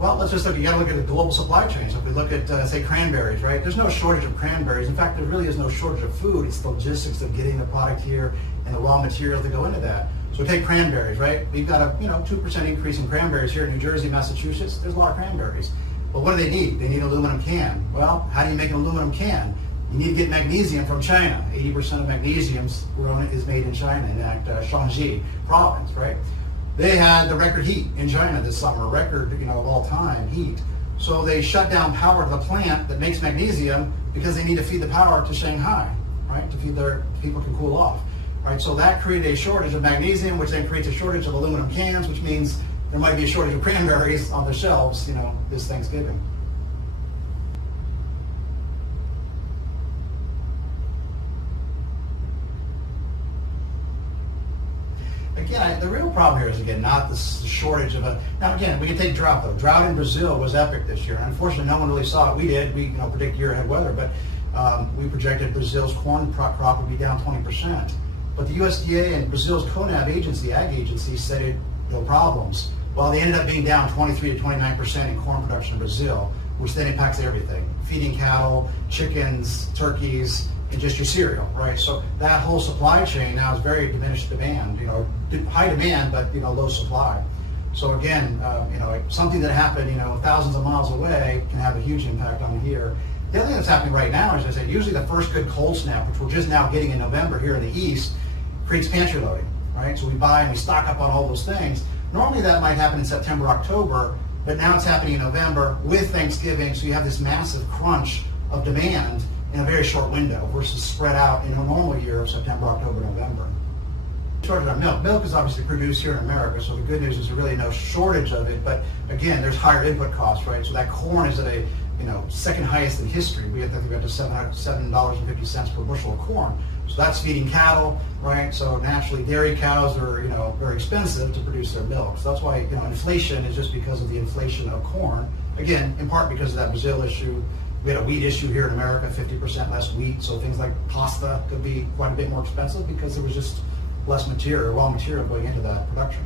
Well, let's just look, you gotta look at the global supply chain. So if we look at, say, cranberries, right? There's no shortage of cranberries. In fact, there really is no shortage of food. It's the logistics of getting the product here and the raw materials that go into that. So take cranberries, right? We've got a 2% increase in cranberries here in New Jersey, Massachusetts. There's a lot of cranberries. But what do they need? They need an aluminum can. Well, how do you make an aluminum can? You need to get magnesium from China. 80% of magnesium is made in China, in that Shanxi province, right? They had the record heat in China this summer, record of all time heat. So they shut down power to the plant that makes magnesium because they need to feed the power to Shanghai, right? To feed their people can cool off, right? So that created a shortage of magnesium, which then creates a shortage of aluminum cans, which means there might be a shortage of cranberries on the shelves, this Thanksgiving. Again, the real problem here is, again, not the shortage of now again, we can take drought though. Drought in Brazil was epic this year. Unfortunately, no one really saw it. We did. We predict year-ahead weather, but we projected Brazil's corn crop would be down 20%. But the USDA and Brazil's CONAB agency, ag agency, said it no problems. Well, they ended up being down 23 to 29% in corn production in Brazil, which then impacts everything. Feeding cattle, chickens, turkeys, and just your cereal, right? So that whole supply chain now is very diminished demand, high demand, but low supply. So again, something that happened, thousands of miles away can have a huge impact on here. The other thing that's happening right now is, as I said, usually the first good cold snap, which we're just now getting in November here in the East, creates pantry loading, right? So we buy and we stock up on all those things. Normally that might happen in September, October, but now it's happening in November with Thanksgiving, so you have this massive crunch of demand in a very short window versus spread out in a normal year of September, October, November. Shortage of milk. Milk is obviously produced here in America, so the good news is there's really no shortage of it, but again, there's higher input costs, right? So that corn is at a second highest in history. We have to go to $7.50 per bushel of corn. So that's feeding cattle, right? So naturally, dairy cows are very expensive to produce their milk. So that's why inflation is just because of the inflation of corn. Again, in part because of that Brazil issue. We had a wheat issue here in America, 50% less wheat. So things like pasta could be quite a bit more expensive because there was just less material, raw material going into that production.